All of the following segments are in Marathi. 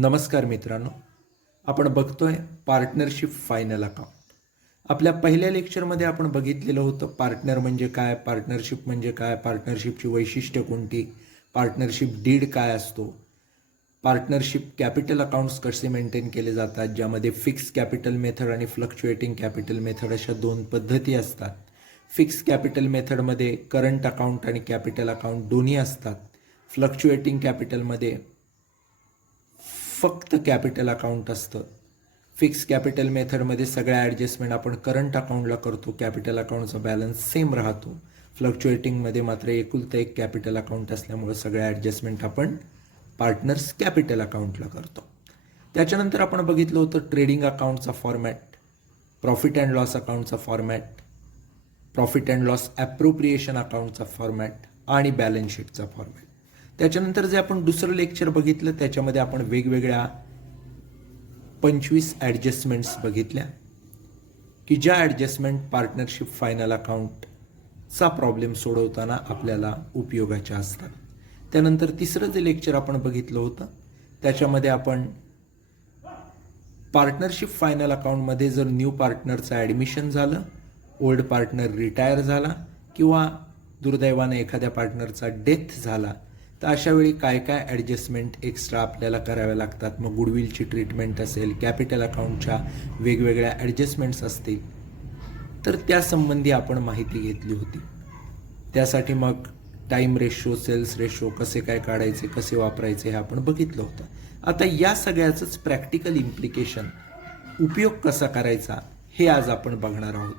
नमस्कार मित्रांनो, आपण बघतोय पार्टनरशिप फायनल अकाउंट. आपल्या पहिल्या लेक्चरमध्ये आपण बघितलेलं होतं पार्टनर म्हणजे काय, पार्टनरशिप म्हणजे काय, पार्टनरशिपची वैशिष्ट्य कोणती, पार्टनरशिप डीड काय असतो, पार्टनरशिप कॅपिटल अकाउंट्स कसे मेंटेन केले जातात, ज्यामध्ये फिक्स कॅपिटल मेथड आणि फ्लक्च्युएटिंग कॅपिटल मेथड अशा दोन पद्धती असतात. फिक्स कॅपिटल मेथडमध्ये करंट अकाउंट आणि कॅपिटल अकाउंट दोन्ही असतात. फ्लक्च्युएटिंग कॅपिटलमध्ये फक्त कॅपिटल अकाउंट असतं. फिक्स कॅपिटल मेथडमध्ये सगळ्या ॲडजस्टमेंट आपण करंट अकाउंटला करतो, कॅपिटल अकाउंटचा बॅलन्स सेम राहतो. फ्लक्च्युएटिंगमध्ये मात्र एकुलतं एक कॅपिटल अकाउंट असल्यामुळे सगळ्या ॲडजस्टमेंट आपण पार्टनर्स कॅपिटल अकाउंटला करतो. त्याच्यानंतर आपण बघितलं होतं ट्रेडिंग अकाउंटचा फॉर्मॅट, प्रॉफिट अँड लॉस अकाउंटचा format, profit and loss appropriation अकाउंटचा फॉर्मॅट आणि बॅलन्स शीटचा फॉर्मॅट. त्याच्यानंतर जे आपण दुसरं लेक्चर बघितलं त्याच्यामध्ये आपण वेगवेगळ्या 25 ॲडजस्टमेंट्स बघितल्या की ज्या ॲडजस्टमेंट पार्टनरशिप फायनल अकाउंटचा प्रॉब्लेम सोडवताना आपल्याला उपयोगाच्या असतात. त्यानंतर तिसरं जे लेक्चर आपण बघितलं होतं त्याच्यामध्ये आपण पार्टनरशिप फायनल अकाउंटमध्ये जर न्यू पार्टनरचं ॲडमिशन झालं, ओल्ड पार्टनर रिटायर झाला किंवा दुर्दैवाने एखाद्या पार्टनरचा डेथ झाला तर अशा वेळी काय काय ॲडजस्टमेंट एक्स्ट्रा आपल्याला कराव्या लागतात. मग गुडविलची ट्रीटमेंट असेल, कॅपिटल अकाउंटच्या वेगवेगळ्या ॲडजस्टमेंट्स असतील, तर त्यासंबंधी आपण माहिती घेतली होती. त्यासाठी मग टाईम रेशो, सेल्स रेशो कसे काय काढायचे, कसे वापरायचे हे आपण बघितलं होतं. आता या सगळ्याचंच प्रॅक्टिकल इम्प्लिकेशन, उपयोग कसा करायचा हे आज आपण बघणार आहोत.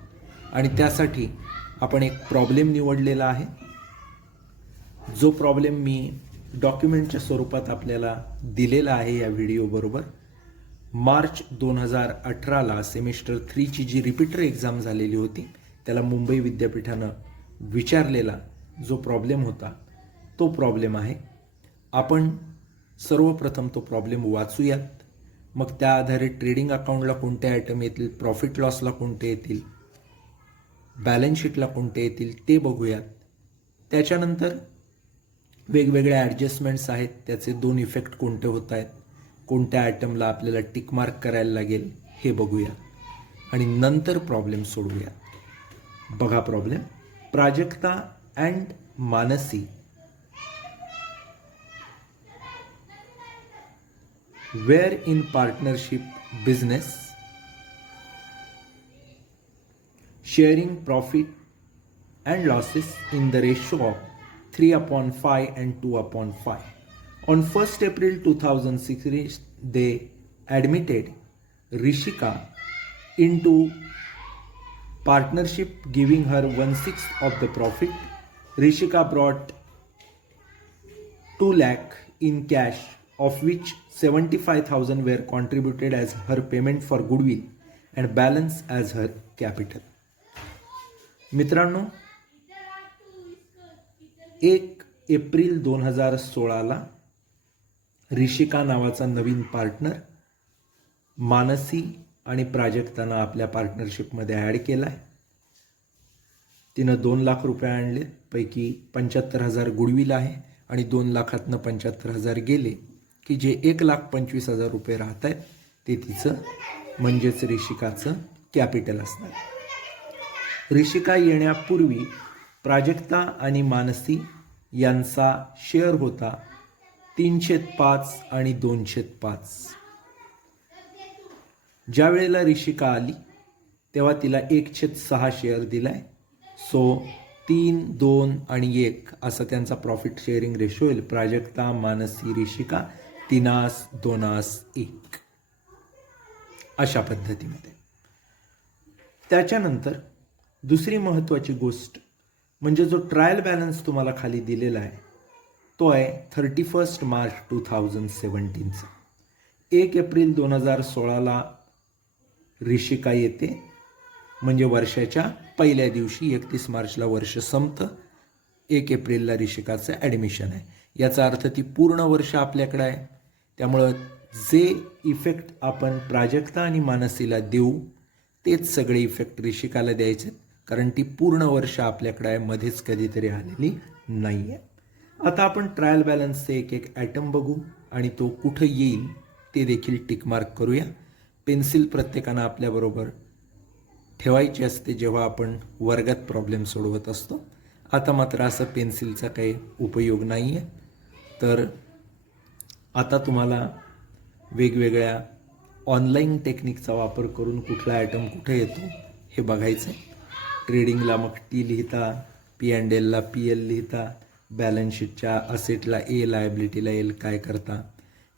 आणि त्यासाठी आपण एक प्रॉब्लेम निवडलेला आहे, जो प्रॉब्लेम मी डॉक्युमेंटच्या स्वरूपात आपल्याला दिलेला आहे या व्हिडिओबरोबर. मार्च 2018ला सेमिस्टर 3ची जी रिपीटर एक्झाम झालेली होती त्याला मुंबई विद्यापीठानं विचारलेला जो प्रॉब्लेम होता तो प्रॉब्लेम आहे. आपण सर्वप्रथम तो प्रॉब्लेम वाचूयात, मग त्या आधारे ट्रेडिंग अकाउंटला कोणते आयटम येतील, प्रॉफिट लॉसला कोणते येतील, बॅलन्स शीटला कोणते येतील ते बघूयात. त्याच्यानंतर वेगवेगळ्या ॲडजस्टमेंट्स आहेत, त्याचे 2 इफेक्ट कोणते होत आहेत, कोणत्या आयटमला आपल्याला टिक मार्क करायला लागेल हे बघूया आणि नंतर प्रॉब्लेम सोडवूया. बघा problem. Prajakta and Mansi were in partnership business, sharing profit and losses in the ratio of 3/5 and 2/5. On 1st April 2006, they admitted Rishika into partnership, giving her 1/6 of the profit. Rishika brought 2 lakh in cash, of which 75,000 were contributed as her payment for goodwill and balance as her capital. मित्रांनो, 1 एप्रिल 2016ला ऋषिका नावाचा नवीन पार्टनर मानसी आणि प्राजक्तानं आपल्या पार्टनरशिपमध्ये ॲड केला आहे. तिनं 2 लाख रुपये आणले, पैकी 75,000 गुडविल आहे आणि 2 लाखातनं 75,000 गेले की जे 1,25,000 रुपये राहत आहेत ते तिचं म्हणजेच ऋषिकाचं कॅपिटल असणार. ऋषिका येण्यापूर्वी प्राजक्ता आणि मानसी यांचा शेअर होता 3/5 आणि 2/5. ज्या वेळेला ऋषिका आली तेव्हा तिला 1/6 शेअर दिलाय. सो 3, 2 आणि 1 असा त्यांचा प्रॉफिट शेअरिंग रेशो होईल. प्राजक्ता, मानसी, ऋषिका 3, 2, 1 अशा पद्धतीमध्ये. त्याच्यानंतर दुसरी महत्त्वाची गोष्ट म्हणजे जो ट्रायल बॅलन्स तुम्हाला खाली दिलेला आहे तो आहे 31 मार्च 2017चा. 1 एप्रिल 2016ला ऋषिका येते, म्हणजे वर्षाच्या पहिल्या दिवशी 31 मार्चला वर्ष संपतं. 1 एप्रिलला ऋषिकाचं ॲडमिशन आहे. याचा अर्थ ती पूर्ण वर्ष आपल्याकडे आहे. त्यामुळं जे इफेक्ट आपण प्राजक्ता आणि मानसीला देऊ तेच सगळे इफेक्ट ऋषिकाला द्यायचे, कारण ती पूर्ण वर्ष आपल्याकडे आहे, मध्येच कधीतरी आलेली नाही आहे. आता आपण ट्रायल बॅलन्सचे एक एक आयटम बघू आणि तो कुठं येईल ते देखील टिकमार्क करूया. पेन्सिल प्रत्येकानं आपल्याबरोबर ठेवायची असते जेव्हा आपण वर्गात प्रॉब्लेम सोडवत असतो. आता मात्र असं पेन्सिलचा काही उपयोग नाही आहे. तर आता तुम्हाला वेगवेगळ्या ऑनलाईन टेक्निकचा वापर करून कुठला आयटम कुठे येतो हे बघायचं आहे. ट्रेडिंगला मग टी लिहिता, P&Lला PL लिहिता, बॅलन्स शीटच्या असेटला ए, लायबिलिटीला एल काय करता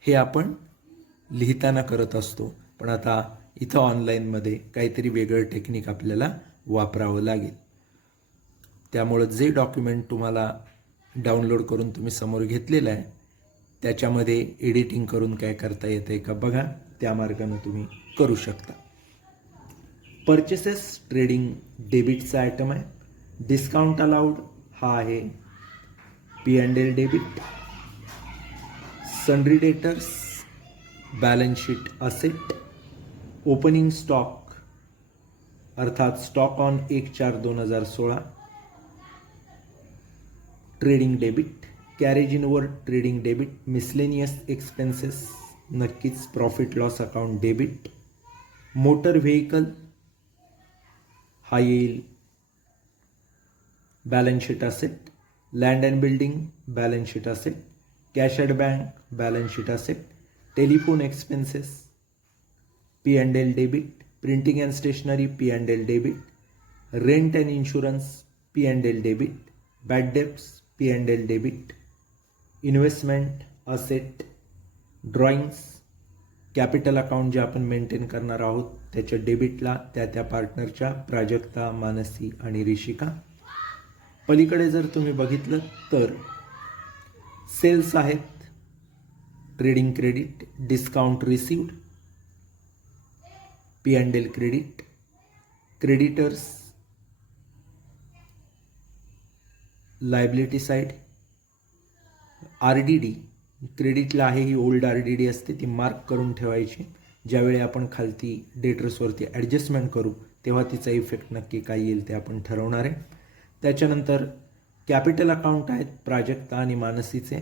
हे आपण लिहिताना करत असतो. पण आता इथं ऑनलाईनमध्ये काहीतरी वेगळं टेक्निक आपल्याला वापरावं लागेल. त्यामुळं जे डॉक्युमेंट तुम्हाला डाउनलोड करून तुम्ही समोर घेतलेलं आहे त्याच्यामध्ये एडिटिंग करून काय करता येतं का बघा. त्या मार्गाने तुम्ही करू शकता. परचेसेस ट्रेडिंग डेबिटचा आयटम आहे. डिस्काउंट अलाउड हा आहे P&L debit. Sundry debtors balance sheet asset. Opening stock अर्थात stock on 1/4/2016 trading debit. Carriage inward trading debit. Miscellaneous expenses नक्कीच profit loss account debit. Motor vehicle हा येईल balance sheet asset. Land and building balance sheet asset. Cash at bank balance sheet asset. Telephone expenses P&L debit. Printing and stationery P&L debit. Rent and insurance P&L debit. Bad debts P&L debit. Investment asset. Drawings capital account जे आपण मेंटेन करणार आहोत त्याच्या डेबिटला त्या पार्टनरच्या प्राजक्ता, मानसी आणि ऋषिका. पलीकडे जर तुम्ही बघितलं तर सेल्स आहेत. Trading credit. Discount received P&L credit. Creditors liability side. RDD क्रेडिटला आहे ही ओल्ड RDD असते ती मार्क करून ठेवायची. ज्यावेळी आपण खालती डेटर्सवरती ॲडजस्टमेंट करू तेव्हा तिचा इफेक्ट नक्की काय येईल ते आपण ठरवणार आहे. त्याच्यानंतर कॅपिटल अकाउंट आहेत प्राजक्ता आणि मानसीचे.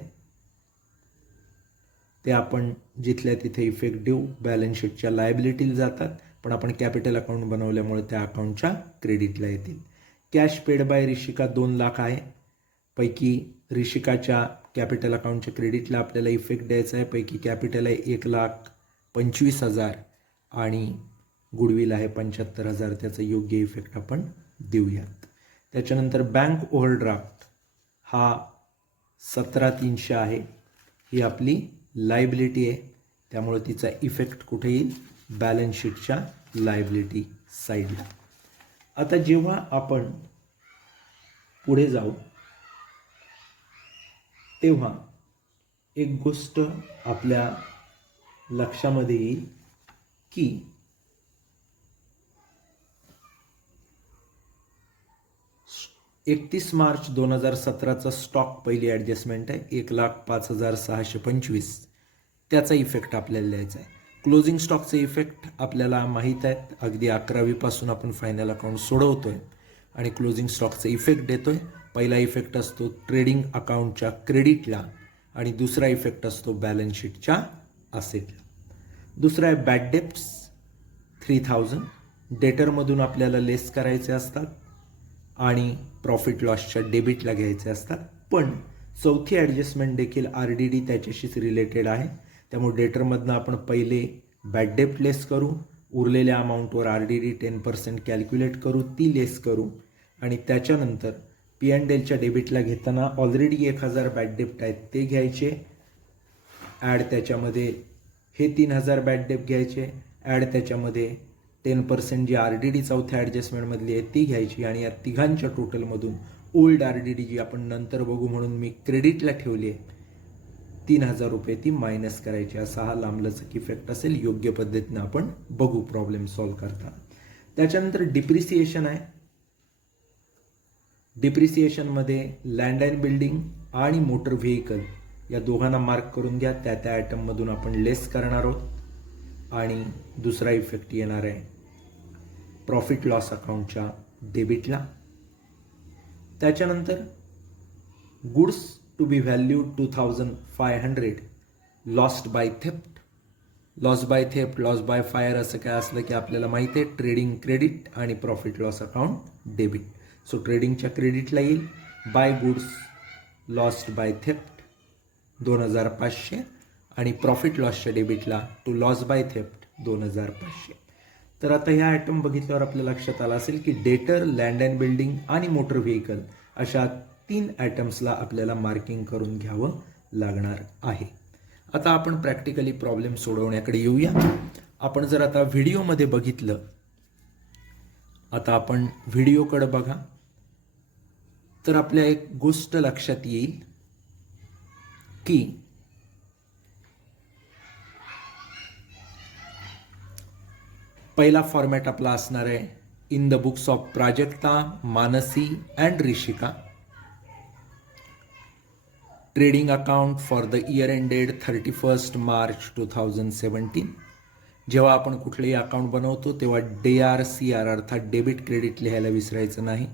ते आपण जिथल्या तिथे इफेक्ट देऊ. बॅलन्स शीटच्या लायबिलिटीला जातात पण आपण कॅपिटल अकाउंट बनवल्यामुळे त्या अकाउंटच्या क्रेडिटला येतील. Cash paid by Rishika 2 lakh आहे. पैकी ऋषिकाच्या कॅपिटल अकाउंटच्या क्रेडिटला आपल्याला इफेक्ट द्यायचा आहे. पैकी कॅपिटल आहे 1,25,000 आणि गुडविल आहे 75,000. त्याचा योग्य इफेक्ट आपण देऊयात. त्याच्यानंतर बँक ओव्हरड्राफ्ट हा 17,300 आहे. ही आपली लायबिलिटी आहे त्यामुळे तिचा इफेक्ट कुठे येईल बॅलन्स शीटच्या लायबिलिटी साईडला. आता जेव्हा आपण पुढे जाऊ तेव्हा एक गोष्ट आपल्या लक्षामध्ये येईल की 31 मार्च 2017चा स्टॉक पहिली ॲडजस्टमेंट आहे 1,05,625. त्याचा इफेक्ट आपल्याला द्यायचा आहे. क्लोजिंग स्टॉकचे इफेक्ट आपल्याला माहीत आहेत. अगदी 11वीपासून आपण फायनल अकाउंट सोडवतोय आणि क्लोजिंग स्टॉकचा इफेक्ट देतोय. पहिला इफेक्ट असतो ट्रेडिंग अकाउंटच्या क्रेडिटला आणि दुसरा इफेक्ट असतो बॅलन्स शीटच्या असेटला. दुसरा आहे बॅड डेप्स 3,000. डेटरमधून आपल्याला लेस करायचे असतात आणि प्रॉफिट लॉसच्या डेबिटला घ्यायचे असतात. पण चौथी ॲडजस्टमेंट देखील RDD त्याच्याशीच रिलेटेड आहे. त्यामुळे डेटरमधनं आपण पहिले बॅड डेप्ट लेस करू. उरलेल्या अमाऊंटवर RDD 10% कॅल्क्युलेट करू. ती लेस करू आणि त्याच्यानंतर P&Lच्या डेबिटला घेताना ऑलरेडी 1,000 बॅड डेप्ट आहेत ते घ्यायचे. ॲड त्याच्यामध्ये हे 3,000 बॅड डेप्ट घ्यायचे. ॲड त्याच्यामध्ये 10% जी RDD चौथ्या ॲडजस्टमेंटमधली आहे ती घ्यायची आणि या तिघांच्या टोटलमधून ओल्ड RDD जी आपण नंतर बघू म्हणून मी क्रेडिटला ठेवली आहे 3,000 रुपये ती मायनस करायची. असा हा लांबलचक इफेक्ट असेल. योग्य पद्धतीनं आपण बघू प्रॉब्लेम सॉल्व करताना. त्याच्यानंतर डिप्रिसिएशन आहे. डिप्रिसिएशनमध्ये लँड अँड बिल्डिंग आणि मोटर व्हेकल या दोघांना मार्क करून घ्या. त्या आयटममधून आपण लेस करणार आहोत आणि दुसरा इफेक्ट येणार आहे प्रॉफिट लॉस अकाउंटच्या डेबिटला. त्याच्यानंतर goods to be value 2,500 lost by theft loss by theft, loss by fire असं काय असलं की आपल्याला माहिती आहे ट्रेडिंग क्रेडिट आणि profit loss account debit. So ट्रेडिंगच्या क्रेडिटला येईल by goods lost by theft 2500 आणि प्रॉफिट लॉसच्या डेबिटला टू लॉस बाय थेफ्ट 2500. तर आता ह्या आयटम बघितल्यावर आपल्या लक्षात आलं असेल की डेटर, लँड अँड बिल्डिंग आणि मोटर व्हेकल अशा 3 आयटम्सला आपल्याला मार्किंग करून घ्यावं लागणार आहे. आता आपण प्रॅक्टिकली प्रॉब्लेम सोडवण्याकडे येऊया. आपण जर आता व्हिडिओमध्ये बघितलं, आता आपण व्हिडिओकडे बघा, तर आपल्या एक गोष्ट लक्षात येईल की पहिला फॉर्मॅट आपला असणार आहे in the books of Prajakta, Mansi and Rishika, trading account for the year ended 31 March 2017. जेव्हा आपण कुठलेही अकाउंट बनवतो तेव्हा DRCR अर्थात डेबिट क्रेडिट लिहायला विसरायचं नाही.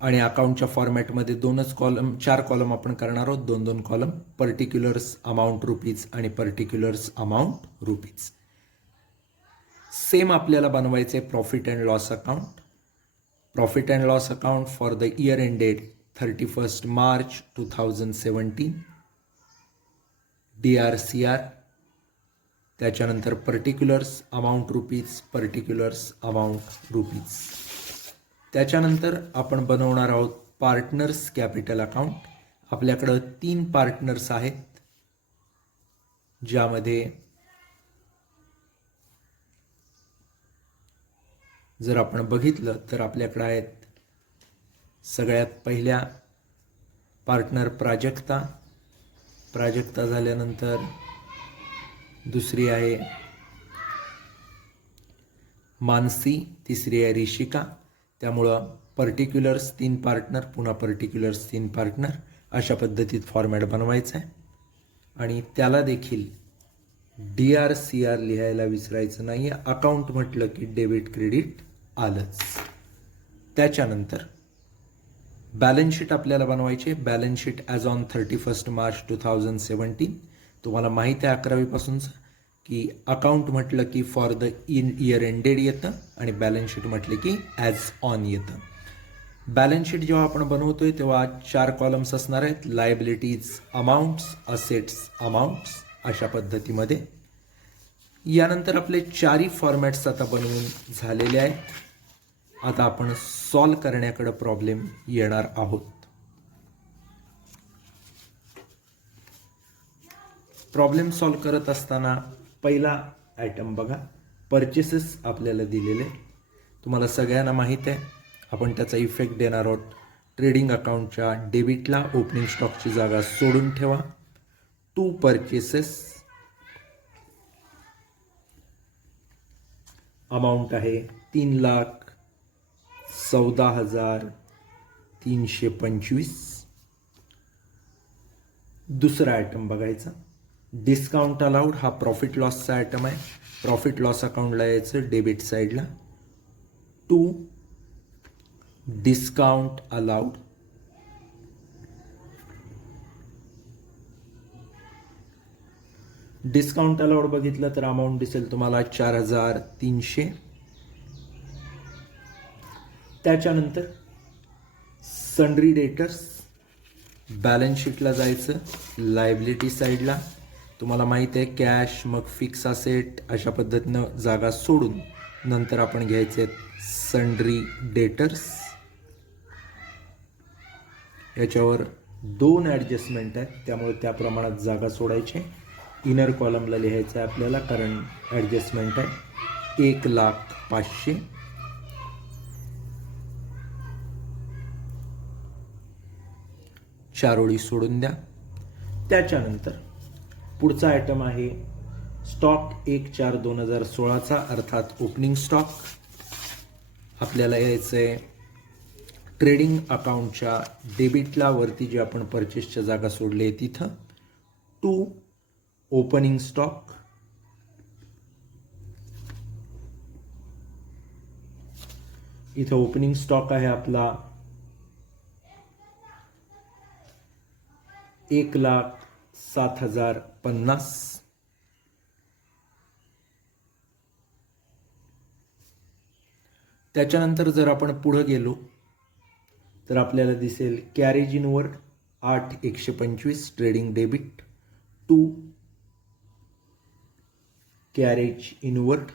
आणि अकाउंटच्या फॉर्मॅटमध्ये 4 कॉलम आपण करणार आहोत, 2 कॉलम, पर्टिक्युलर्स अमाऊंट रुपीज आणि पर्टिक्युलर्स अमाऊंट रुपीज. सेम आपल्याला बनवायचे profit and loss account. Profit and loss account for the year ended 31 March 2017, DRCR. त्याच्यानंतर particulars amount rupees, particulars amount rupees. त्याच्यानंतर आपण बनवणार आहोत पार्टनर्स कॅपिटल अकाउंट. आपल्याकडं 3 पार्टनर्स आहेत, ज्यामध्ये जर आपण बघितलं तर आपल्याकडे आहेत सगळ्यात पहिल्या पार्टनर प्राजक्ता. प्राजक्ता झाल्यानंतर दुसरी आहे मानसी, तिसरी आहे ऋषिका. त्यामुळं पर्टिक्युलर्स 3 पार्टनर, पुन्हा पर्टिक्युलर्स 3 पार्टनर, अशा पद्धतीत फॉर्मॅट बनवायचा आहे. आणि त्याला देखील DRCR लिहायला विसरायचं नाही. अकाउंट म्हटलं की डेबिट क्रेडिट आलंच. त्याच्यानंतर बॅलन्स शीट आपल्याला बनवायचे. Balance sheet as on 31 March 2017. तुम्हाला माहिती आहे 11वीपासूनचं की अकाउंट म्हटलं की फॉर द इयर एंडेड येतं आणि बॅलन्स शीट म्हटलं की ॲज ऑन येतं. बॅलन्स शीट जेव्हा आपण बनवतोय तेव्हा 4 कॉलम्स असणार आहेत, लायबिलिटीज अमाऊंट्स, असेट्स अमाऊंट्स, अशा पद्धतीमध्ये. यानंतर आपले 4ही फॉर्मॅट्स आता बनवून झालेले आहेत. आता आपण सॉल्व करण्याकडे प्रॉब्लेम येणार आहोत. प्रॉब्लेम सॉल्व करत असताना पहिला आयटम बघा, परचेसेस आपल्याला दिलेले. तुम्हाला सगळ्यांना माहीत आहे, आपण त्याचा इफेक्ट देणार आहोत. ट्रेडिंग अकाउंटच्या डेबिटला ओपनिंग स्टॉकची जागा सोडून ठेवा. 2 परचेसेस, अमाऊंट आहे 3,14,325. दुसरा आयटम बघायचा, डिस्काउंट अलाउड. हा प्रॉफिट लॉसचा आयटम आहे. प्रॉफिट लॉस अकाउंटला यायचं डेबिट साईडला. 2 डिस्काउंट अलाउड. डिस्काउंट अलाउड बघितलं तर अमाऊंट दिसेल तुम्हाला 4,300. त्याच्यानंतर सन्ड्री डेटर्स, बॅलन्स शीटला जायचं लायबिलिटी साईडला. तुम्हाला माहिती आहे कॅश, मग फिक्स असेट, अशा पद्धतीनं जागा सोडून नंतर आपण घ्यायचे सन्ड्री डेटर्स. याच्यावर 2 ॲडजस्टमेंट आहेत, त्यामुळे त्या प्रमाणात जागा सोडायची. इनर कॉलमला लिहायचं आहे आपल्याला, कारण ॲडजस्टमेंट आहे 1,05,000. चार ओळी सोडून द्या. त्याच्यानंतर पुढचा आयटम आहे स्टॉक 1/4/2016चा, अर्थात ओपनिंग स्टॉक. आपल्याला यायचं आहे ट्रेडिंग अकाउंटच्या डेबिटला वरती जे आपण परचेसच्या जागा सोडले आहे तिथं 2 ओपनिंग स्टॉक. इथं ओपनिंग स्टॉक आहे आपला 1,07,050. त्याच्यानंतर जर आपण पुढं गेलो तर आपल्याला दिसेल carriage inward 8,125 trading debit to carriage inward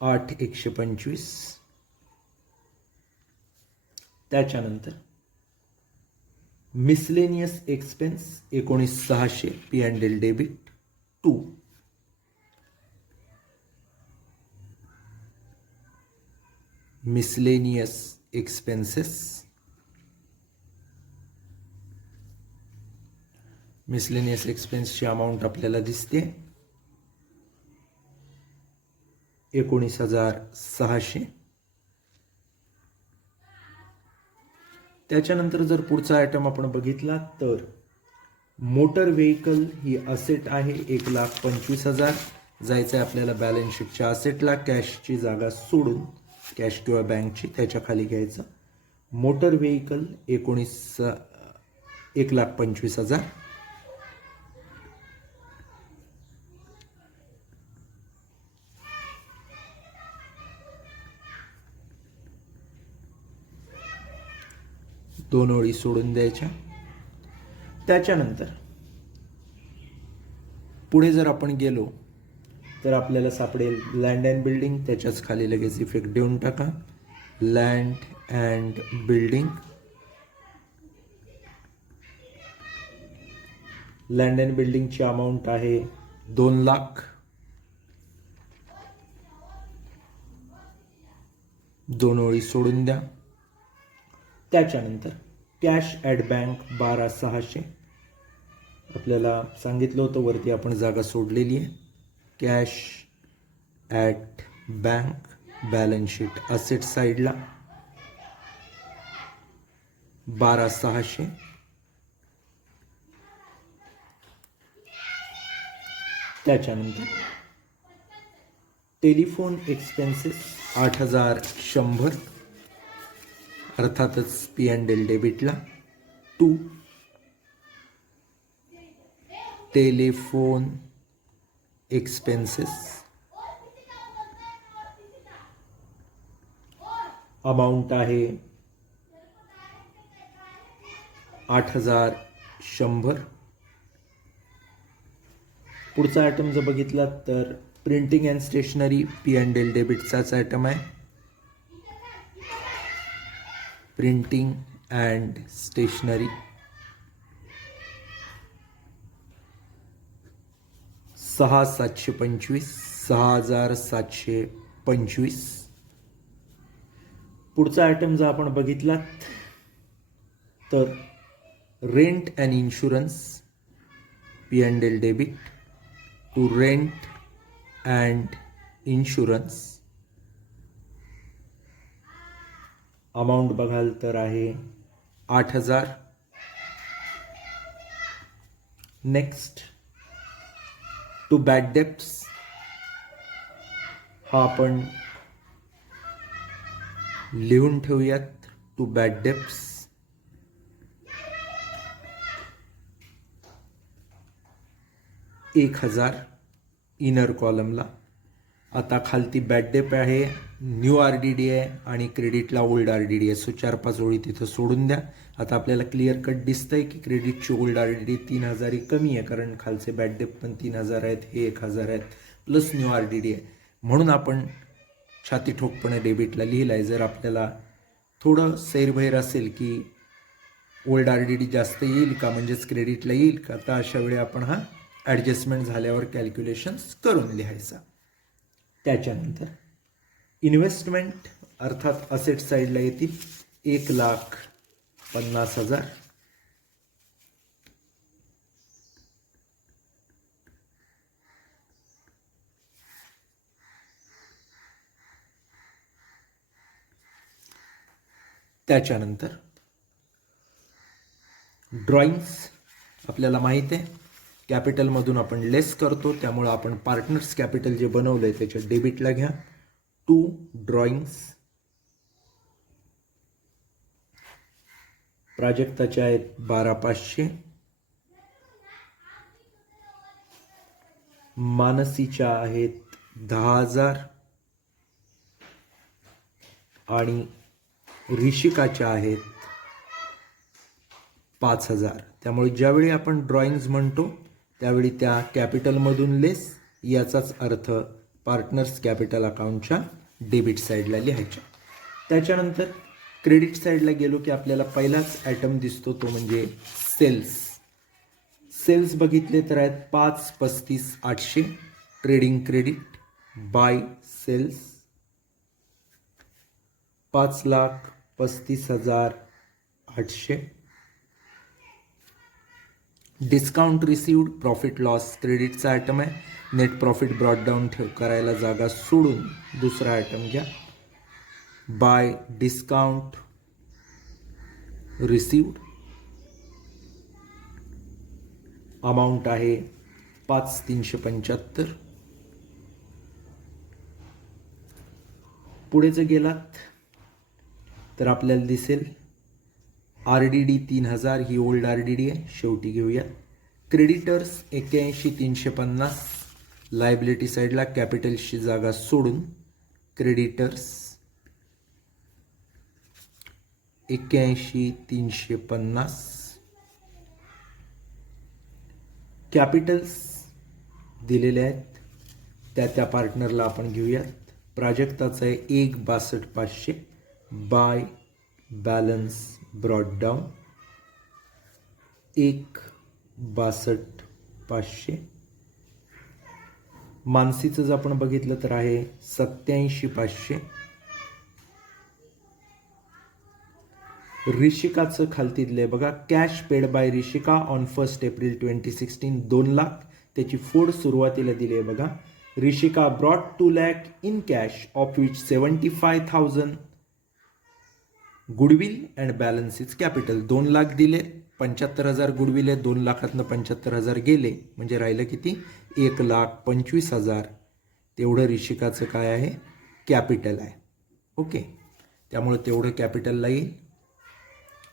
8,125. त्याच्यानंतर miscellaneous expense 19,600 P&L debit to miscellaneous expenses miscellaneous एक्सपेन्सची अमाऊंट आपल्याला दिसते 19,600. त्याच्यानंतर जर पुढचा आयटम आपण बघितला तर मोटर व्हेकल ही असेट आहे 1,25,000. जायचं आहे आपल्याला बॅलन्स शीटच्या असेटला, कॅशची जागा सोडून, कॅश किंवा बँकची त्याच्या खाली घ्यायचं. Motor vehicle 1,25,000. दोन ओळी सोडून द्यायच्या. त्याच्यानंतर पुढे जर आपण गेलो तर आपल्याला सापडेल लँड अँड बिल्डिंग. त्याच्याच खाली लगेच इफेक्ट देऊन टाका, land and building. Land and बिल्डिंगची अमाऊंट आहे 2 लाख. 2 ओळी सोडून द्या. त्याच्यानंतर कॅश ॲट बँक 12,600. आपल्याला सांगितलं होतं वरती आपण जागा सोडलेली आहे. Cash at bank balance sheet asset साईडला 12,600. त्याच्यानंतर टेलिफोन एक्सपेन्सेस 8,100 अर्थातच P&L डेबिटला टू टेलिफोन एक्सपेन्सेस अमाऊंट आहे 8,100. पुढचा आयटम जर बघितला तर प्रिंटिंग अँड स्टेशनरी P&L डेबिटचाच आयटम आहे. Printing and stationery 6,725. 6,725. पुढचा आयटम जर आपण बघितला तर rent and insurance P&L debit to rent and insurance amount बघाल तर आहे 8,000. नेक्स्ट टू बॅड डेप्ट्स हा आपण लिहून ठेवूयात. To bad debts 1,000 inner कॉलमला. आता खालती बॅड डेप आहे, न्यू RDD आहे आणि क्रेडिटला ओल्ड RDD आहे. सो 4-5 ओळी तिथं सोडून द्या. आता आपल्याला क्लिअर कट दिसतंय की क्रेडिटची ओल्ड RDD 3,000 कमी आहे, कारण खालचे बॅड डेप पण 3,000 आहेत, हे 1,000 आहेत, प्लस न्यू RDD आहे. म्हणून आपण छाती ठोकपणे डेबिटला लिहिलं आहे. जर आपल्याला थोडं सैरभैर असेल की ओल्ड RDD जास्त येईल का, म्हणजेच क्रेडिटला येईल का, तर अशा वेळी आपण हा ॲडजस्टमेंट झाल्यावर कॅल्क्युलेशन्स करून लिहायचा. त्याच्यानंतर इन्व्हेस्टमेंट अर्थात असेट साईडला येतील 1,50,000. त्याच्यानंतर ड्रॉइंग्स आपल्याला माहीत आहे कॅपिटलमधून आपण लेस करतो, त्यामुळे आपण पार्टनर्स कॅपिटल जे बनवलं आहे त्याच्या डेबिटला घ्या. टू ड्रॉइंग्स प्राजक्ताचे आहेत 12,500. मानसीच्या आहेत 10,000 आणि ऋषिकाच्या आहेत 5,000. त्यामुळे ज्यावेळी आपण ड्रॉइंग्ज म्हणतो त्यावेळी त्या कॅपिटलमधून लेस, याचाच अर्थ पार्टनर्स कॅपिटल अकाउंटच्या डेबिट साईडला लिहायच्या. त्याच्यानंतर क्रेडिट साईडला गेलो की आपल्याला पहिलाच आयटम दिसतो तो म्हणजे सेल्स. सेल्स बघितले तर आहेत 5,35,800 trading credit by cells 5,35,800. Discount received profit loss क्रेडिटचा आयटम आहे. नेट प्रॉफिट ब्रॉट डाऊन करायला जागा सोडून दुसरा आयटम घ्या. बाय डिस्काउंट रिसिव्ड अमाऊंट आहे 5,375. पुढे जर गेलात तर आपल्याला दिसेल RDD 3,000 ही ओल्ड RDD आहे, शेवटी घेऊया. क्रेडिटर्स 81,350 लायबिलिटी साईडला कॅपिटलची जागा सोडून क्रेडिटर्स 81,350. कॅपिटल्स दिलेले आहेत त्या पार्टनरला आपण घेऊयात. प्राजक्ताचं आहे 1,62,500 बाय बॅलन्स ब्रॉट डाऊन 1,62,500. मानसीचं जर आपण बघितलं तर आहे 87,500. ऋषिकाचं खालती दिले बघा, cash paid by Rishika on 1 April 2016 2,00,000. त्याची फोड सुरुवातीला दिली आहे बघा. Rishika brought 2,00,000 in cash of which 75,000 goodwill and balance is capital. 2,00,000 दिले, 75,000 गुडविल आहे, 2,00,000तनं 75,000 गेले म्हणजे राहिलं किती? 1,25,000. तेवढं ऋषिकाचं काय आहे? कॅपिटल आहे. ओके, त्यामुळे तेवढं कॅपिटलला येईल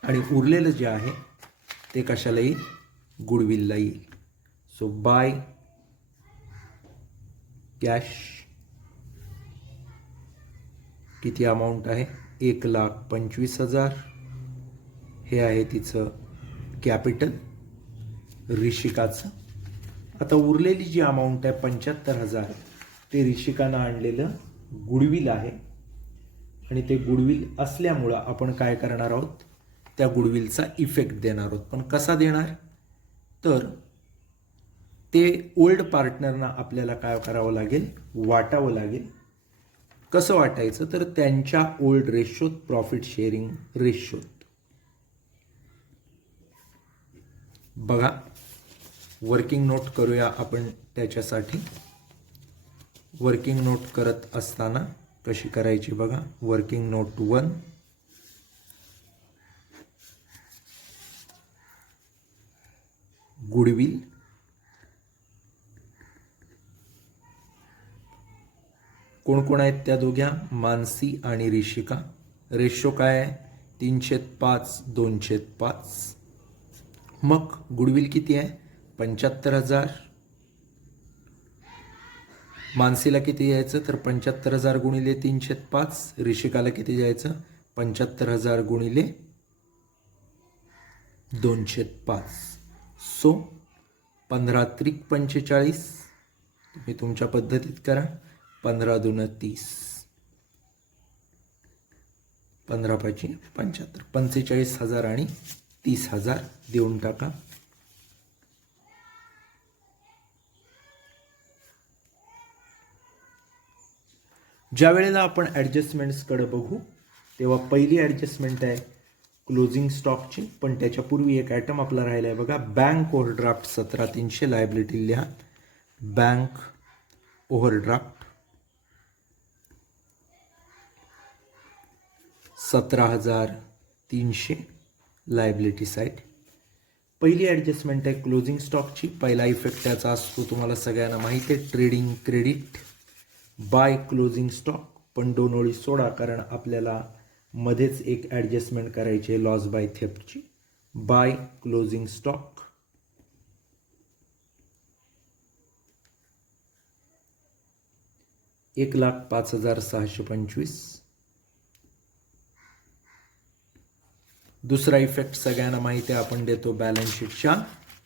आणि उरलेलं जे आहे ते कशाला येईल? गुडविलला येईल. सो बाय कॅश किती अमाऊंट आहे? 1,25,000. हे आहे तिचं कॅपिटल ऋषिकाचं. आता उरलेली जी अमाऊंट आहे 75,000 ते ऋषिकानं आणलेलं गुडविल आहे आणि ते गुडविल असल्यामुळं आपण काय करणार आहोत? त्या गुडविलचा इफेक्ट देणार आहोत. पण कसा देणार? तर ते ओल्ड पार्टनरना आपल्याला काय करावं लागेल? वाटावं लागेल. कसं वाटायचं? तर त्यांच्या ओल्ड रेशोत, प्रॉफिट शेअरिंग रेशोत. बघा, वर्किंग नोट करूया आपण त्याच्यासाठी. वर्किंग नोट करत असताना कशी करायची बघा. वर्किंग नोट 1, गुडविल, कोण कोण आहेत त्या दोघ्या? मानसी आणि ऋषिका. रेशो काय आहे? 3/5, 2/5. मग गुडविल किती आहे? 75,000. मानसीला किती यायचं? तर 75,000 गुणिले 3/5. ऋषिकाला किती द्यायचं? 75,000 गुणिले 2/5. सो 15 त्रिक 45. तुम्ही तुमच्या पद्धतीत करा. 15 दून 30, 15 5 75, 45,000 आणि 30,000 देऊन टाका. ज्या वेळेला आपण ॲडजस्टमेंट्सकडे बघू तेव्हा पहिली ॲडजस्टमेंट आहे क्लोजिंग स्टॉकची. पण त्याच्यापूर्वी एक आयटम आपला राहिला आहे बघा. बँक ओव्हरड्राफ्ट 17,300 लायबिलिटी लिहा. Bank overdraft 17,300 liability side. पहिली ॲडजस्टमेंट आहे क्लोजिंग स्टॉकची. पहिला इफेक्ट त्याचा असतो तुम्हाला सगळ्यांना माहिती आहे, trading credit by closing stock. पण 2 ओळी सोडा कारण आपल्याला मध्येच एक ॲडजस्टमेंट करायची आहे लॉस बाय थेफ्टची. By closing stock 1,05,625. दुसरा इफेक्ट सगळ्यांना माहिती आहे, आपण देतो बॅलन्स शीटच्या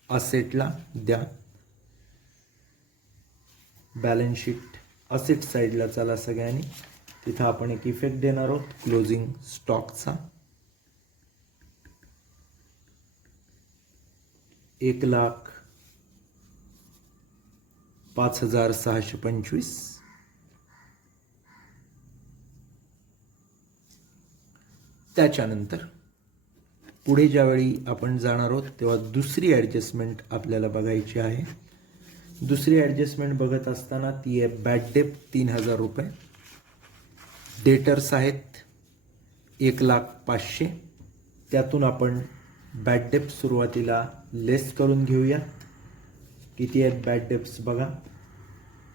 असेटला. द्या बॅलन्स शीट असेट साईडला चला सगळ्यांनी. तिथं आपण एक इफेक्ट देणार आहोत क्लोजिंग स्टॉकचा. 1,05,625. त्याच्यानंतर पुढे ज्यावेळी आपण जाणार आहोत तेव्हा दुसरी ॲडजस्टमेंट आपल्याला बघायची आहे. दुसरी ॲडजस्टमेंट बघत असताना ती आहे बॅड डेप 3,000 रुपये. डेटर्स आहेत 1,05,000. त्यातून आपण बॅड डेप सुरुवातीला लेस करून घेऊयात. किती आहेत बॅड डेप्स बघा.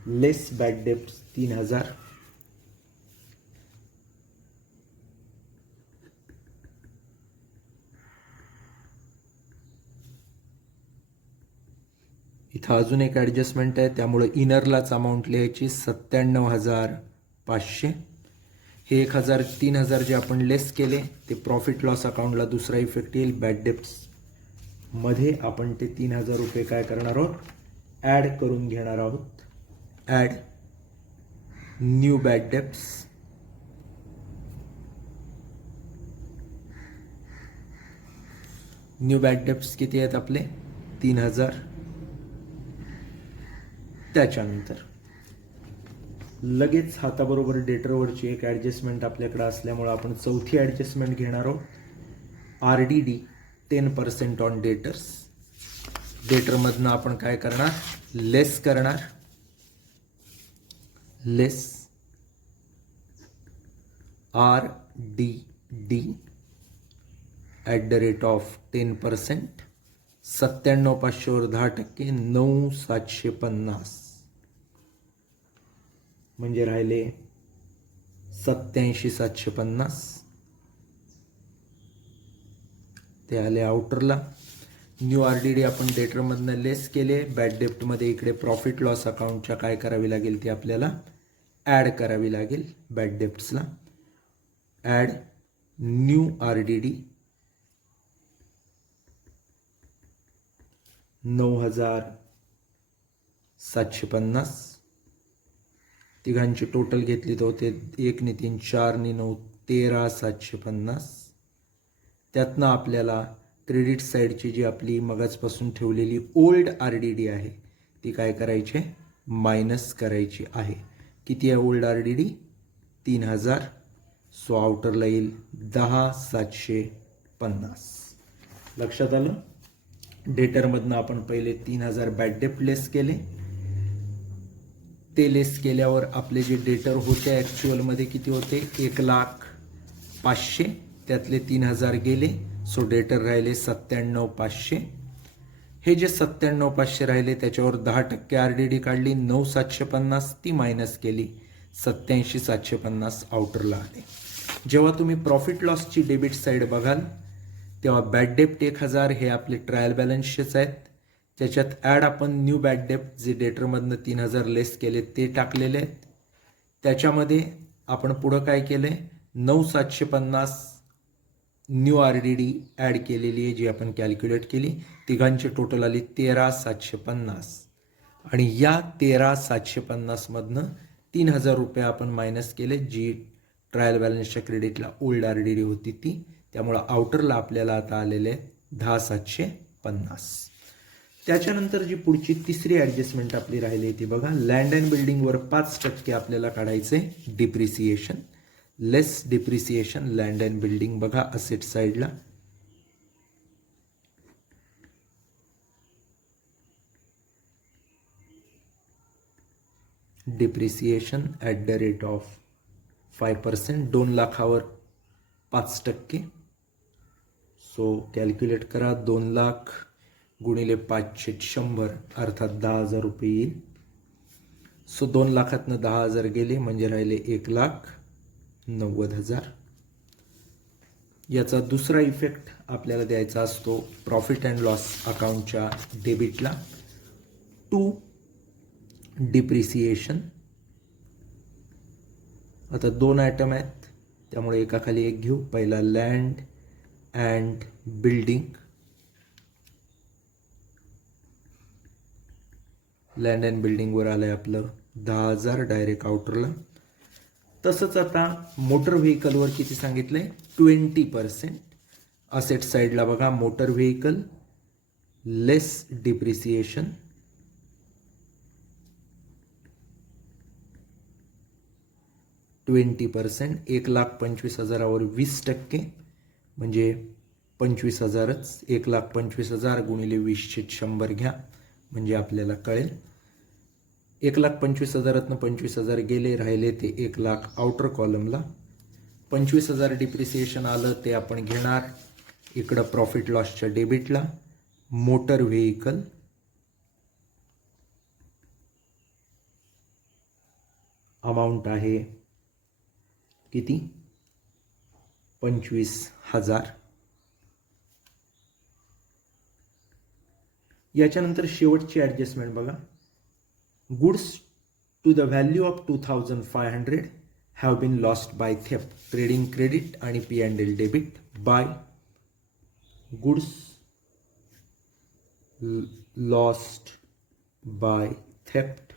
लेस बॅड डेप्स 3,000. इथं अजून एक ॲडजस्टमेंट आहे, त्यामुळे इनरलाच अमाऊंट लिहायची 97,500. हे 3,000 जे आपण लेस केले ते प्रॉफिट लॉस अकाउंटला दुसरा इफेक्ट येईल. बॅड डेप्स मध्ये आपण ते 3,000 रुपये काय करणार आहोत, ॲड करून घेणार आहोत. Add new bad debts. New bad debts किती आहेत आपले 3,000. त्याच्यानंतर लगेच हाताबरोबर डेटरवरची एक ॲडजस्टमेंट आपल्याकडे असल्यामुळे आपण चौथी ॲडजस्टमेंट घेणार आहोत. RDD 10% on debtors. डेटरमधनं आपण काय करणार, लेस करणार. लेस RDD @10%. 97,500 वर 10%, 9,750 म्हणजे राहिले 87,750. ते आले आउटरला. न्यू RDD आपण डेटरमधनं लेस केले. बॅड डेप्टमध्ये इकडे प्रॉफिट लॉस अकाउंटच्या काय करावी लागेल, ती आपल्याला ॲड करावी लागेल बॅड डेप्ट्सला. Add new RDD 9,750. तिघांची टोटल घेतली तर होते 1 ने 3 4 ने 9 13,750. त्यातनं आपल्याला क्रेडिट साईडची जी आपली मगाचपासून ठेवलेली ओल्ड RDD आहे ती काय करायची, मायनस करायची आहे. किती आहे ओल्ड RDD 3,000. सो आउटरला येईल 10,750. लक्षात आलं. डेटरमधनं आपण पहिले 3,000 बॅड डेप्ट लेस केले. ते लेस केल्यावर आपले जे डेटर होते ॲक्च्युअलमध्ये किती होते 1,05,000. त्यातले 3,000 गेले. सो डेटर राहिले 97,500. हे जे 97,500 राहिले त्याच्यावर 10% RDD काढली 9,750. ती मायनस केली 87,750 आउटरला आले. जेव्हा तुम्ही प्रॉफिट लॉसची डेबिट साईड बघाल तेव्हा बॅड डेप्ट 1,000 हे आपले ट्रायल बॅलन्सचेच आहेत. त्याच्यात ॲड आपण न्यू बॅड डेप्ट जे डेटरमधनं 3,000 लेस केले ते टाकलेले आहेत. त्याच्यामध्ये आपण पुढं काय केलं, 9,750 न्यू RDD ॲड केलेली आहे जी आपण कॅल्क्युलेट केली. तिघांची टोटल आली 13,750. आणि या 13,750मधनं 3,000 रुपये आपण मायनस केले जी ट्रायल बॅलन्सच्या क्रेडिटला ओल्ड RDD होती ती. त्यामुळं आउटरला आपल्याला आता आलेले 10,750. त्याच्यानंतर जी पुढची तिसरी ॲडजस्टमेंट आपली राहिली ती बघा. लँड अँड बिल्डिंगवर 5% आपल्याला काढायचे depreciation. Less depreciation land and building बघा असेट साईडला. डिप्रिसिएशन @5%. 2 लाखावर 5%. सो कॅल्क्युलेट करा. 2 लाख गुणिले 5/100 अर्थात 10,000 रुपये येईल. सो 2 लाखातनं 10,000 गेले म्हणजे राहिले 1,90,000. याचा दुसरा इफेक्ट आपल्याला द्यायचा असतो प्रॉफिट अँड लॉस अकाउंटच्या डेबिटला. टू डिप्रिसिएशन आता 2 आयटम आहेत त्यामुळे एकाखाली एक घेऊ. पहिला land and building. Land and बिल्डिंगवर आलं आहे आपलं 10,000 डायरेक्ट आउटरला. तसंच आता मोटर व्हेकलवर किती सांगितलं आहे? 20%. असेट साईडला बघा, मोटर व्हेकल लेस डिप्रिसिएशन. %20. 1,25,000वर 20% म्हणजे 25,000च. 1,25,000 गुणिले 20/100 घ्या म्हणजे आपल्याला कळेल. 1,25,000तनं 25,000 गेले, राहिले ते 1,00,000 आउटर कॉलमला. 25,000 डिप्रिसिएशन आलं ते आपण घेणार इकडं प्रॉफिट लॉसच्या डेबिटला. मोटर व्हेकल अमाऊंट आहे किती? 25,000. याच्यानंतर शेवटची ॲडजस्टमेंट बघा. Goods to the value of 2,500 have been lost by theft. Trading credit आणि P&L debit by goods lost by theft.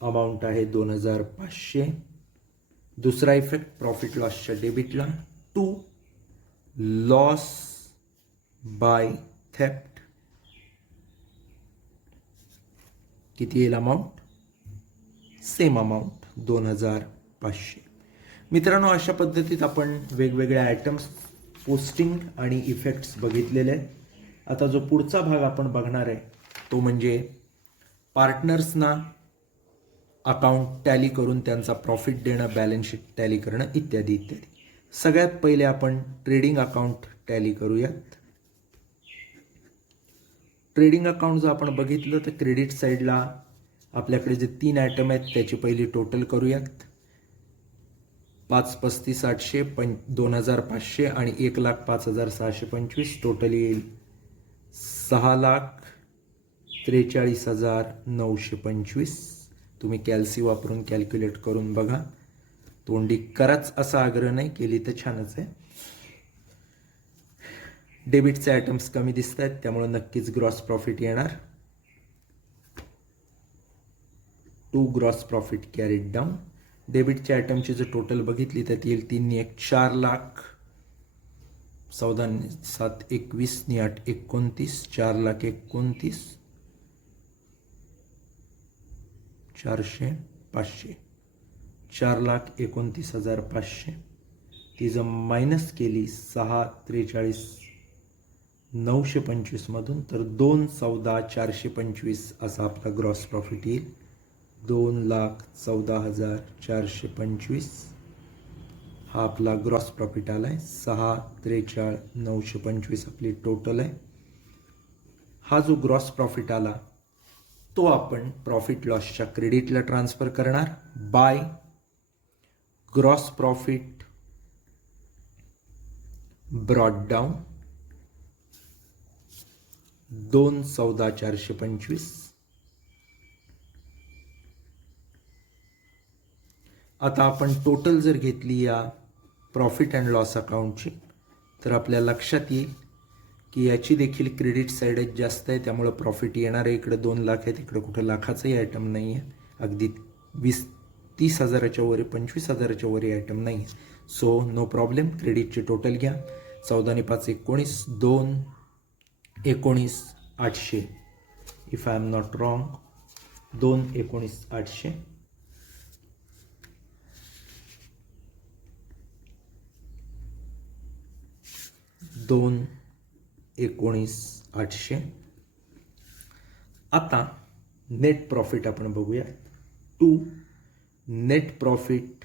Amount आहे 2,500. दुसरा इफेक्ट प्रॉफिट लॉसच्या डेबिटला. 2 लॉस बाय थेफ्ट किती येईल अमाऊंट? Same amount 2,500. मित्रांनो, अशा पद्धतीत आपण वेगवेगळ्या आयटम्स, पोस्टिंग आणि इफेक्ट्स बघितलेले आहेत. आता जो पुढचा भाग आपण बघणार आहे तो म्हणजे पार्टनर्सना अकाउंट टॅली करून त्यांचा प्रॉफिट देणं, बॅलन्स शीट टॅली करणं इत्यादी इत्यादी. सगळ्यात पहिले आपण ट्रेडिंग अकाउंट टॅली करूयात. ट्रेडिंग अकाउंट जर आपण बघितलं तर क्रेडिट साईडला आपल्याकडे जे 3 आयटम आहेत त्याची पहिली टोटल करूयात. 5, 35, 800, 2,500 आणि 1,05,625. टोटल येईल 6,43,925. तुम्ही कॅल्सी वापरून कॅल्क्युलेट करून बघा. तोंडी कराच असा आग्रह नाही, केली तर छानच आहे. डेबिटचे आयटम्स कमी दिसत आहेत त्यामुळे नक्कीच ग्रॉस प्रॉफिट येणार. 2 ग्रॉस प्रॉफिट कॅरीड डाऊन. डेबिटच्या आयटमची जर टोटल बघितली तर येईल 3 1 4,00,000. 14 7 21 8 29. 4,29,000 400 500. 4,29,500. ती जर मायनस केली 6,43,925 मधून तर 2,14,425 असा आपला ग्रॉस प्रॉफिट येईल. 2,14,425 हा आपला ग्रॉस प्रॉफिट आला आहे. 6,43,925 आपली टोटल आहे. हा जो ग्रॉस प्रॉफिट आला तो आपण प्रॉफिट लॉसच्या क्रेडिटला ट्रान्सफर करणार by gross profit brought down 2,14,425. आता आपण टोटल जर घेतली या प्रॉफिट अँड लॉस अकाउंटची तर आपल्या लक्षात येईल की याची देखील क्रेडिट साईड जास्त आहे त्यामुळे प्रॉफिट येणार आहे. इकडे 2,00,000 आहे, तिकडे कुठं लाखाचंही आयटम नाही आहे. अगदी 20-30,000च्या वर, 25,000च्या वर आयटम नाही आहे. So no problem. क्रेडिटची टोटल घ्या. 14 आणि 5 19. 2,19,800 if I am not wrong. 2,19,800. 2,19,800. आता नेट प्रॉफिट आपण बघूया. 2 नेट प्रॉफिट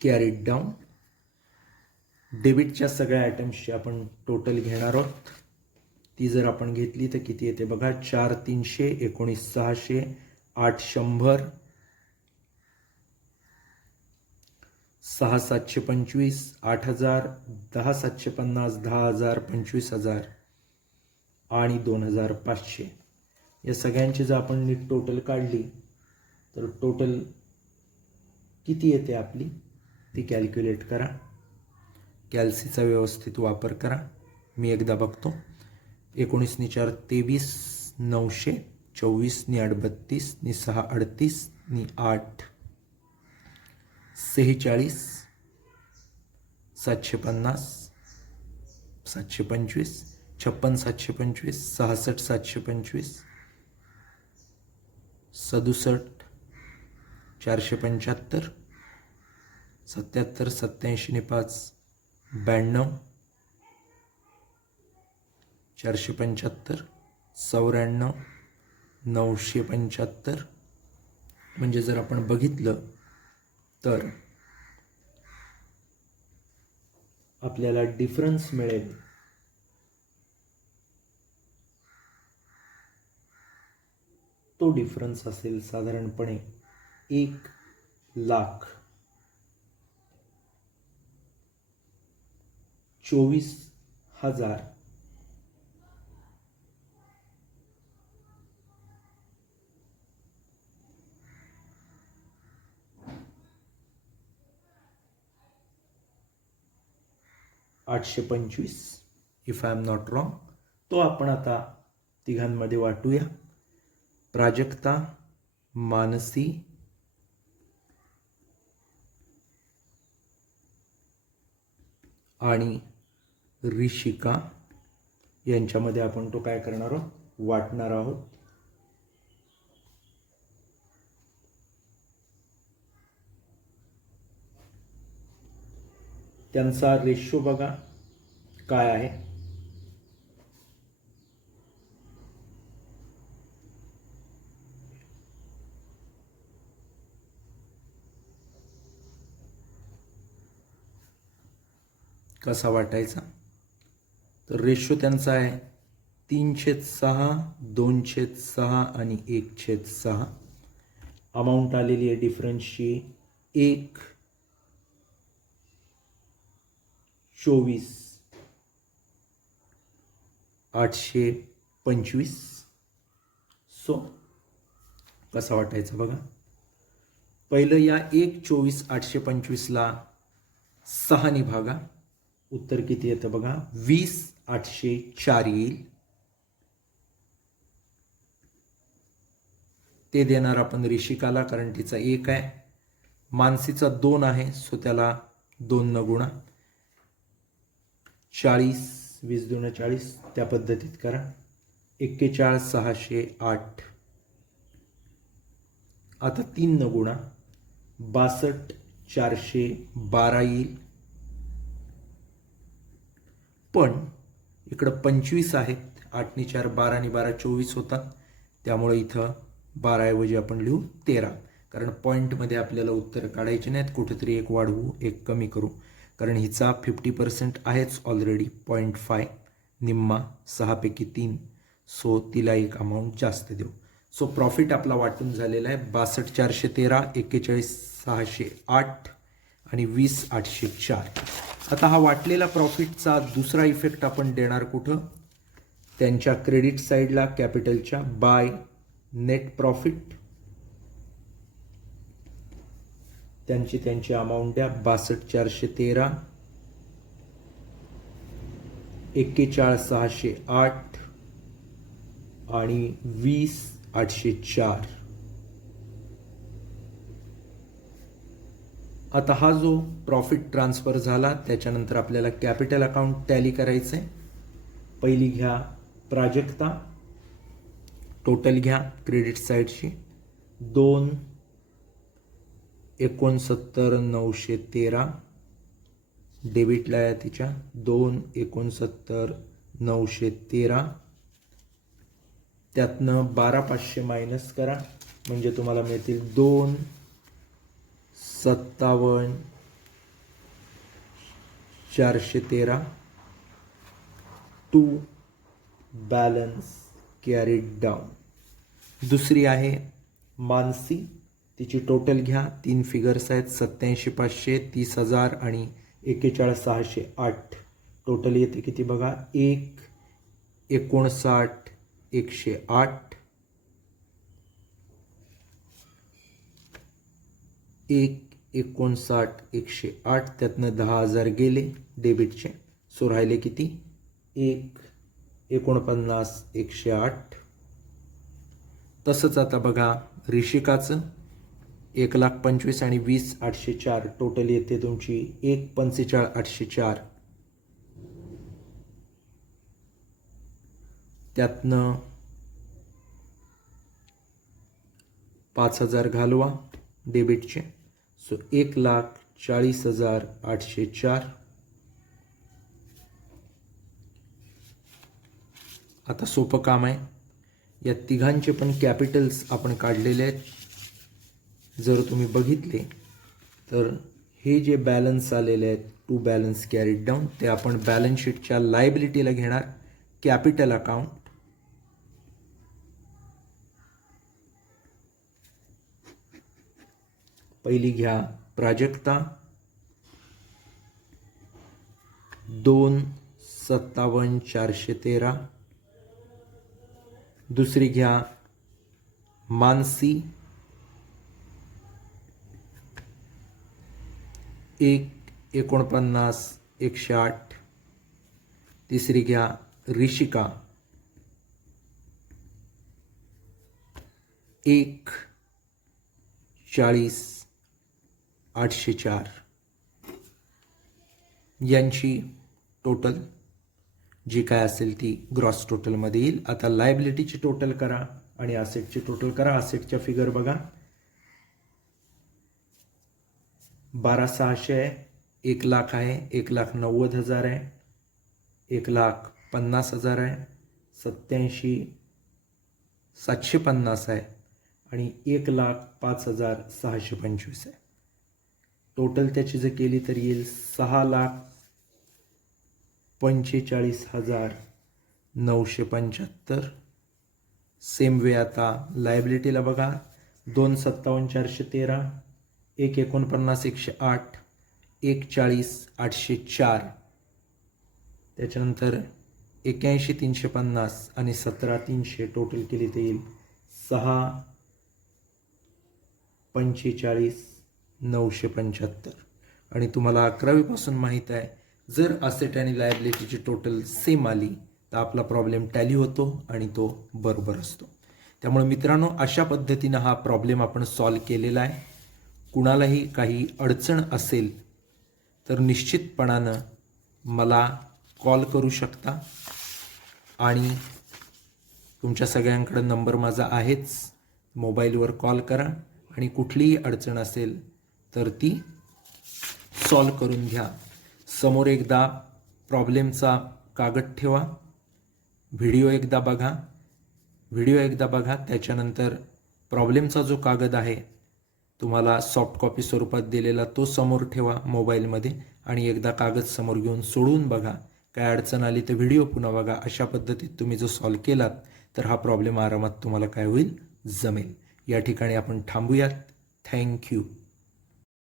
कॅरीड डाऊन. डेबिटच्या सगळ्या आयटम्सची आपण टोटल घेणार आहोत. ती जर आपण घेतली तर किती येते बघा. 4,300, 19,600, 8,100, 6,725, 8,000, 10,750, 10,000, 25,000 आणि 2,500. या सगळ्यांची जर आपण नीट टोटल काढली तर टोटल किती येते आपली ती कॅल्क्युलेट करा. कॅल्सीचा व्यवस्थित वापर करा. मी एकदा बघतो. 19 नी 4 23, 900, 24 नी 8 32, नी 6 38, नी 8 46, 750, 725, 56 725, 66 725, 67 475, 77 87 नी 5 92, 475, 94, 975. म्हणजे जर आपण बघितलं तर आपल्याला डिफरन्स मिळेल तो डिफरन्स असेल साधारणपणे 1,24,000 825 if I am not wrong. तो आपण आता तिघांमध्ये वाटूया. प्राजक्ता, मानसी आणि ऋषिका यांच्यामध्ये आपण तो काय करणार आहोत, वाटणार आहोत. त्यांचा रेशो बघा काय आहे. कसा वाटायचा तर रेशो त्यांचा आहे 3/6, 2/6 आणि 1/6. अमाऊंट आलेली आहे डिफरन्सची 1,24,825. सो कसा वाटायचा बघा. पहिलं या 1,24,825ला 6 नी भागा. उत्तर किती येतं बघा 20,804 येईल. ते देणार आपण ऋषिकाला कारण तिचा 1 आहे. मानसीचा 2 आहे सो त्याला 2 न गुणा. 40 20 2 40 त्या पद्धतीत करा. 41,608. आता 3 न गुणा 62,412 येईल. पण इकडं 25 आहेत. 8 नी 4 12 आणि 12 24 होतात. त्यामुळे इथं 12 ऐवजी आपण लिहू 13. कारण पॉईंटमध्ये आपल्याला उत्तर काढायचे नाहीत. कुठेतरी एक वाढवू एक कमी करू. कारण हिचा 50% आहेच ऑलरेडी 0.5 निम्मा 6 पैकी 3. सो तिला एक अमाऊंट जास्त देऊ. सो प्रॉफिट आपला वाटून झालेला आहे 62,413, 41,608 आणि 20,804. आता हा वाटलेला प्रॉफिटचा दुसरा इफेक्ट आपण देणार कुठं, त्यांच्या क्रेडिट साईडला कॅपिटलच्या बाय नेट प्रॉफिट. त्यांची अमाऊंट द्या 62,413, 41,608 आणि 20,804. आता हा जो प्रॉफिट ट्रान्सफर झाला त्याच्यानंतर आपल्याला कॅपिटल अकाउंट टॅली करायचं आहे. पहिली घ्या प्राजक्ता, टोटल घ्या क्रेडिट साईडची 2,69,913. डेबिटला आहे तिच्या 2,69,913. त्यातनं 12,500 मायनस करा म्हणजे तुम्हाला मिळतील 2,57,413. To balance carried down. दुसरी आहे मानसी, तिची टोटल घ्या 3 फिगर्स आहेत 87,500, 30,000 आणि 41,608. टोटल येते किती बघा 1,59,108. 1,59,108 त्यातनं 10,000 गेले डेबिटचे. सो राहिले किती? 1,49,108. तसंच आता बघा ऋषिकाचं 1,25,000 आणि 20,804 टोटल येते तुमची 1,45,804. त्यातनं 5,000 घालवा डेबिटचे. सो 1,40,804. आता सोपं काम आहे. या तिघांचे पण कॅपिटल्स आपण काढलेले आहेत. जर तुम्ही बघितले तर हे जे बॅलन्स आलेले आहेत टू बॅलन्स कॅरीड डाऊन ते आपण बॅलन्स शीटच्या लायबिलिटीला घेणार कॅपिटल अकाउंट. पहिली घ्या प्राजक्ता 2,57,413. दुसरी घ्या मानसी 1,49,108. तिसरी घ्या ऋषिका 1,40,804. यांची टोटल जी काय असेल ती ग्रॉस टोटलमध्ये येईल. आता लायबिलिटीची टोटल करा आणि असेटची टोटल करा. असेटच्या फिगर बघा 12,600 आहे, 1,00,000 आहे, 1,90,000 आहे, 1,50,000 आहे, 87,750 आहे आणि 1,05,625 आहे. टोटल त्याची जर केली तर येईल 6,45,975. सेम वे आता लायबिलिटीला बघा 2,57,413, 1,49,108, 1,40,804. त्याच्यानंतर 81,350 आणि 17,300 टोटल केली तर येईल 6,45,975. आणि तुम्हाला 11वीपासून माहीत आहे जर असेट आणि लायबिलिटीची टोटल सेम आली तर आपला प्रॉब्लेम टॅली होतो आणि तो बरोबर असतो. त्यामुळे मित्रांनो अशा पद्धतीनं हा प्रॉब्लेम आपण सॉल्व केलेला आहे. कुणालाही काही अडचण असेल तर निश्चितपणानं मला कॉल करू शकता आणि तुमच्या सगळ्यांकडे नंबर माझा आहेच. मोबाईलवर कॉल करा आणि कुठलीही अडचण असेल तर ती सॉल्व करून घ्या. समोर एकदा प्रॉब्लेमचा कागद ठेवा, व्हिडिओ एकदा बघा. त्याच्यानंतर प्रॉब्लेमचा जो कागद आहे तुम्हाला सॉफ्ट कॉपी स्वरूपात दिलेला तो समोर ठेवा मोबाईलमध्ये आणि एकदा कागद समोर घेऊन सोडवून बघा. काय अडचण आली तर व्हिडिओ पुन्हा बघा. अशा पद्धतीत तुम्ही जो सॉल्व केलात तर हा प्रॉब्लेम आरामात तुम्हाला काय होईल जमेल. या ठिकाणी आपण थांबूयात. थँक्यू.